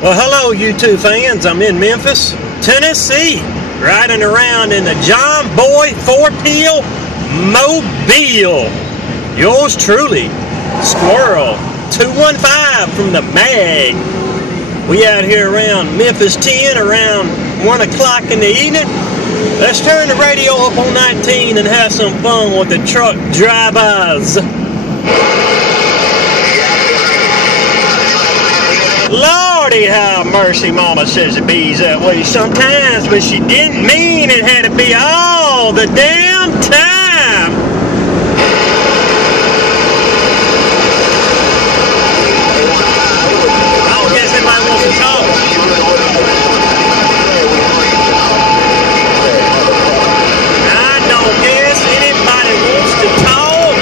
Well, hello, YouTube fans. I'm in Memphis, Tennessee, riding around in the John Boy 4-Peel Mobile. Yours truly, Squirrel 215 from the mag. We out here around Memphis 10, around 1 o'clock in the evening. Let's turn the radio up on 19 and have some fun with the truck drivers. Lordy, how mercy, Mama says it bees that way sometimes, but she didn't mean it had to be all the damn time. I don't guess anybody wants to talk. I don't guess anybody wants to talk.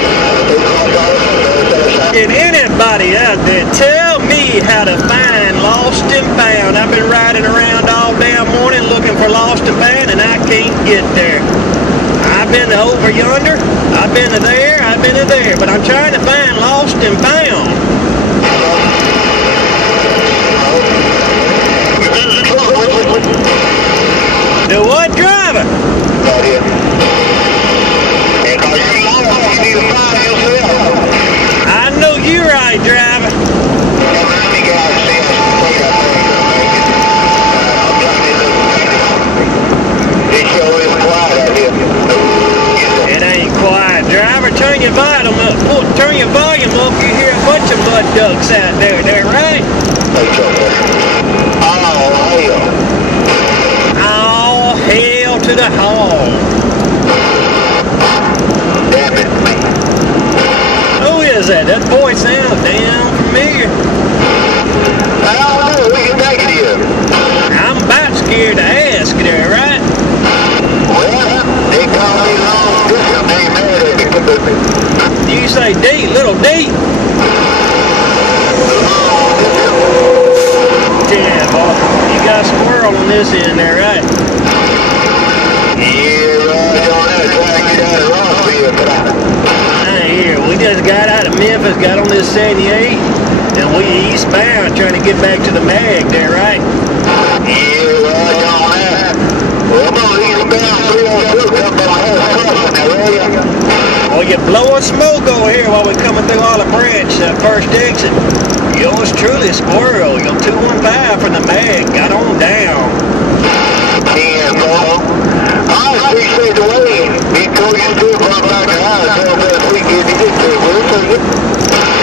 Can anybody out there tell me how to find lost and found? I've been riding around all damn morning looking for lost and found, and I can't get there. I've been over yonder, I've been to there, I've been to there, but I'm trying to find lost and found. Do what, driver? I know you're right, driver. It ain't quiet, driver. Turn your volume up. Turn your volume up. You hear a bunch of mud ducks out there. They're right. All hail to the hall. Who is that? That voice sounds damn familiar. I don't know. We can take it here. I'm about scared to ask there, right? Well, they call me long distance. They mad at me. You say D, little D? Yeah, boy. You got a squirrel on this end there, right? Yeah, right on that track. Get out of Rossville, but I ain't here. We just got out of Memphis, got on this 78, and we eastbound trying to get back to the mag there, right? yeah, right on that. Well, I'm on eastbound 306 up by Crossing there, right? Well, you're blowing smoke over here while we're coming through Olive Branch, that first exit. Yours truly, Squirrel, your 215 from the mag. Got on down. Yeah, bro. I appreciate the way he told you to come back to the house so that we can get to it. We'll take it.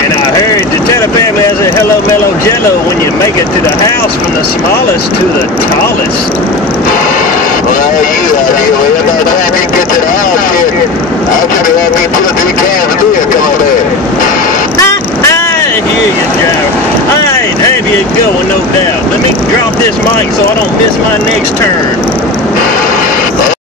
And I heard the tell the family has a hello mellow jello when you make it to the house from the smallest to the tallest. Well, you idea. Well, by the time you get to the house here, I'll try to have me 2 or 3 cans of beer come on there. I hear you, driver. All right, have you a good one, no doubt. Let me drop this mic so I don't miss my next turn.